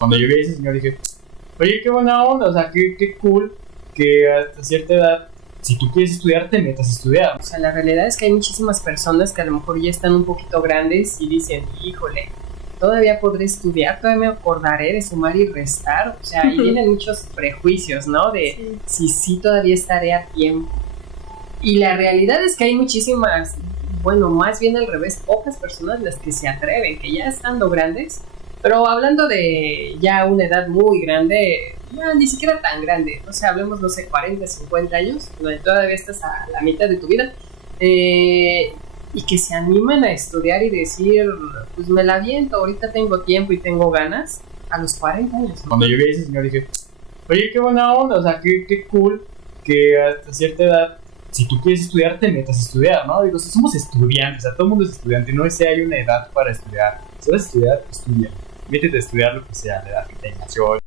Cuando yo vi a ese señor dije, oye, qué buena onda, o sea, qué cool que hasta cierta edad, si tú quieres estudiar, te metas a estudiar. O sea, la realidad es que hay muchísimas personas que a lo mejor ya están un poquito grandes y dicen, híjole, todavía podré estudiar, todavía me acordaré de sumar y restar. O sea, y vienen muchos prejuicios, ¿no? De si todavía estaré a tiempo. Y la realidad es que hay muchísimas, bueno, más bien al revés, pocas personas las que se atreven, que ya estando grandes, pero hablando de ya una edad muy grande, ya ni siquiera tan grande, o sea, hablemos, no sé, 40, 50 años, donde todavía estás a la mitad de tu vida, y que se animan a estudiar y decir, pues me la aviento, ahorita tengo tiempo y tengo ganas, a los 40 años. Cuando yo vi a ese señor dije, oye, qué buena onda, o sea, qué cool que hasta cierta edad, si tú quieres estudiar, te metas a estudiar, ¿no? Digo, somos estudiantes, o sea, todo el mundo es estudiante, no es que hay una edad para estudiar. Si vas a estudiar, estudia. Métete a estudiar lo que sea, la edad que tengas. Yo